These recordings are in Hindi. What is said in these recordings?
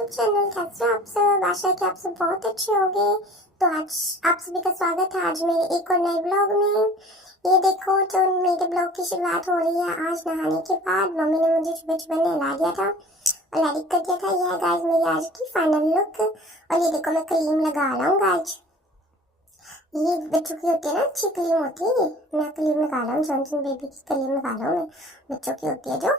YouTube channel. कैसे हो आप सब? आशा है कि आप सब बहुत अच्छे होंगे। तो आज आप सभी का स्वागत है आज मेरे एक और नए ब्लॉग में। ये देखो, तो मेरे ब्लॉग की शुरुआत हो रही है आज नहाने के बाद। मम्मी ने मुझे सुबह सुबह नहला दिया था और रेडी कर दिया था। यह है गाइस मेरी आज की फाइनल लुक। और ये देखो, मैं क्रीम लगा रहा हूँ गाइस। ये बच्चों की होती है ना, अच्छी क्रीम होती है। मैं क्रीम लगा रहा हूँ, जॉनसन बेबी की क्रीम लगा रहा हूँ मैं, बच्चों की होती है जो।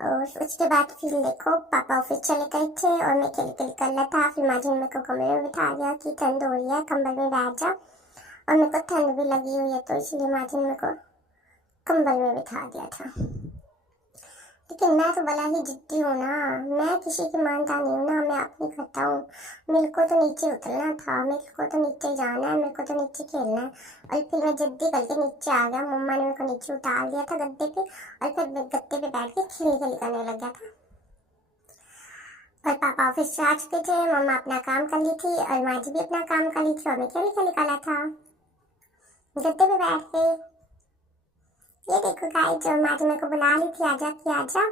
और उसके बाद फिर देखो, पापा ऑफिस चले गए थे और मैं खेल कर रहा था। फिर माँ जी मेरे को कमरे में बिठा दिया कि ठंड हो रही है, कंबल में बैठ जा। और मेरे को ठंड भी लगी हुई है, तो इसलिए माँ जी मेरे को कंबल में बिठा दिया था। लेकिन मैं तो बड़ा ही जिद्दी हूँ ना, मैं किसी की मानता नहीं हूँ ना, मैं अपनी करता हूँ। मेरे को तो नीचे उतरना था, मेरे को तो नीचे जाना है, मेरे को तो नीचे खेलना है। और फिर मैं जिद्दी करके नीचे आ गया। मम्मा ने मेरे को नीचे उतार दिया था गद्दे पे, और फिर मैं गद्दे पे बैठ के खेल करने लग गया था। और पापा ऑफिस से आ चुके थे, मम्मा अपना काम कर ली थी और माँ जी भी अपना काम कर ली थी, और मैं खेल कर रहा था गद्दे पे बैठ के। ये देखो गाइस, जो माँ जी मेरे को बुला ली थी, आजा कि आजा,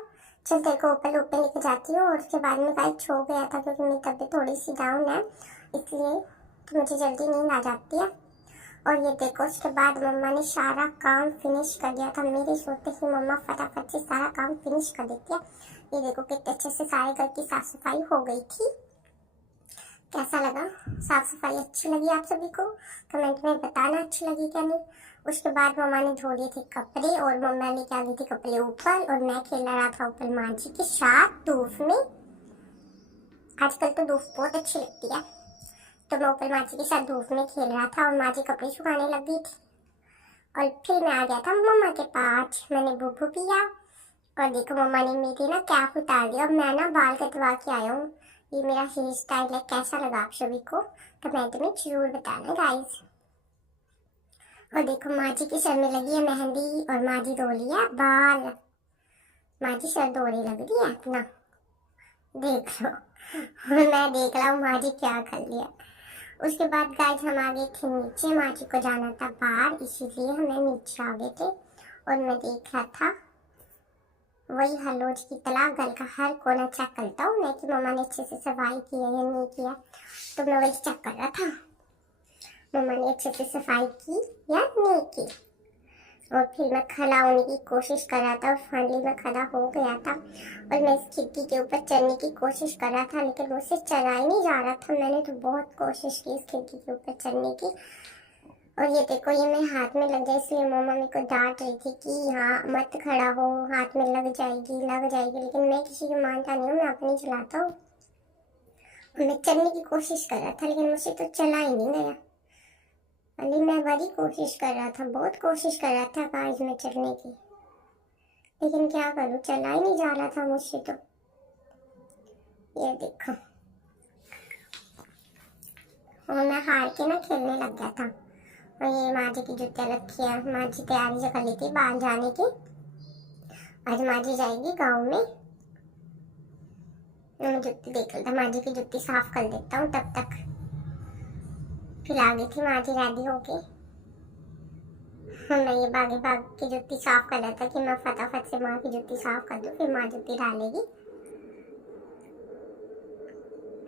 चल तेरे को ऊपर ऊपर लेके जाती हूँ। और उसके बाद में गाइस सो गया था, क्योंकि मेरी तबीयत थोड़ी सी डाउन है, इसलिए तो मुझे जल्दी नींद आ जाती है। और ये देखो, उसके बाद मम्मा ने सारा काम फिनिश कर दिया था। मेरे सोते ही मम्मा फटाफट से सारा काम फिनिश कर देती है। ये देखो कितने अच्छे से सारे घर की साफ सफाई हो गई थी। कैसा लगा? साफ सफाई अच्छी लगी आप सभी को? कमेंट में बताना अच्छी लगी क्या नहीं। उसके बाद मम्मा ने धो लिए थे कपड़े, और मम्मा ने क्या दी थी कपड़े ऊपर, और मैं खेला रहा था ऊपर माँ जी के साथ धूप में। आजकल तो धूप बहुत अच्छी लगती है, तो मैं ऊपर माँ जी के साथ धूप में खेल रहा था, और माँ जी कपड़े सुखाने लग गई थी। और फिर मैं आ गया था मम्मा के पास, मैंने बुबू पिया। और देखो, मम्मा ने मेरी ना कैप उतार दिया। अब मैं ना बाल कटवा के आया हूँ। ये मेरा हेयर स्टाइल है, कैसा लगा आप सभी को कमेंट में जरूर बताना गाइस। और देखो, माँ जी के सर में लगी है मेहंदी, और माँ जी धो लिया बाल। माँ जी सर धोने लग रही है अपना, देख लो। मैं देख रहा हूँ माँ जी क्या कर लिया। उसके बाद गाइस हम आ गए थे नीचे, माँ जी को जाना था बाहर, इसीलिए हमें नीचे आ गए थे। और मैं देख रहा था वही हर रोज की तरह घर का हर कोना चेक करता हूँ मैं, कि मम्मा ने अच्छे से सफाई की है या नहीं किया। तो मैं वही चेक कर रहा था, मम्मा ने अच्छे से सफाई की या नहीं की। और फिर मैं खड़ा होने की कोशिश कर रहा था, और फाइनली मैं खड़ा हो गया था। और मैं इस खिड़की के ऊपर चढ़ने की कोशिश कर रहा था, लेकिन मुझसे चढ़ा ही नहीं जा रहा था। मैंने तो बहुत कोशिश की इस खिड़की के ऊपर चढ़ने की। और ये देखो, ये मेरे हाथ में लग जाए, इसलिए मम्मा मेरे को डांट रही थी कि हाँ मत खड़ा हो, हाथ में लग जाएगी लग जाएगी। लेकिन मैं किसी की मानता नहीं हूँ, मैं अपनी चलाता हूँ। मैं चलने की कोशिश कर रहा था, लेकिन मुझसे तो चला ही नहीं गया। अली मैं बड़ी कोशिश कर रहा था, बहुत कोशिश कर रहा था गाइस में चढ़ने की, लेकिन क्या करूँ, चला ही नहीं जा रहा था मुझसे तो। ये देखो, और मैं हार के ना खेलने लग गया था। और ये माँ जी की जूतियाँ रखी है, माँ जी तैयारी जो कर ली थी बाहर जाने की। आज माँ जी जाएगी गाँव में। मैं जूती देख रहा था, माँ जी की जूती साफ कर देता हूँ तब तक। फिर आ गई थी माँ जी रेडी होके। मैं ये भागे भाग की जूती साफ कर रहा था कि मैं फटाफट से माँ की जूती साफ कर दूँ, फिर माँ जूती डालेगी।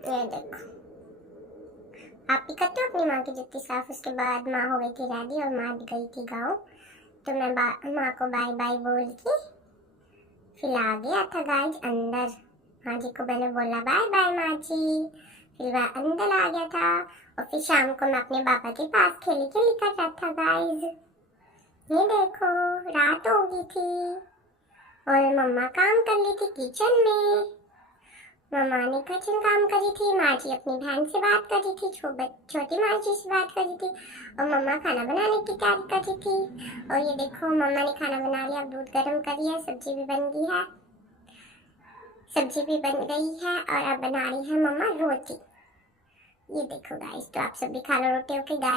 ये देखो, आप भी करते हो अपनी माँ की जूती साफ। उसके बाद माँ हो गई थी रेडी, और माँ गई थी गाँव। तो मैं माँ को बाय बाय बोल के फिर आ गया था गाइस अंदर। माँ जी को मैंने बोला बाय बाय माँ जी, फिर मैं अंदर आ गया था। और फिर शाम को मैं अपने पापा के पास खेली कर रहा था गाइस। ये देखो, रात हो गई थी और मम्मा काम कर रही थी किचन में। मम्मा ने किचन काम करी थी, माँ जी अपनी बहन से बात कर रही थी, छोटी माँ जी से बात कर रही थी, और मम्मा खाना बनाने की तैयारी कर रही थी। और ये देखो, मम्मा ने खाना बना लिया, दूध गर्म करी है, सब्जी भी बन गई है, सब्जी भी बन गई है, और अब बना रही है मम्मा रोटी। ये देखो गाइस, तो आप सब भी खा लो रोटी। Okay guys.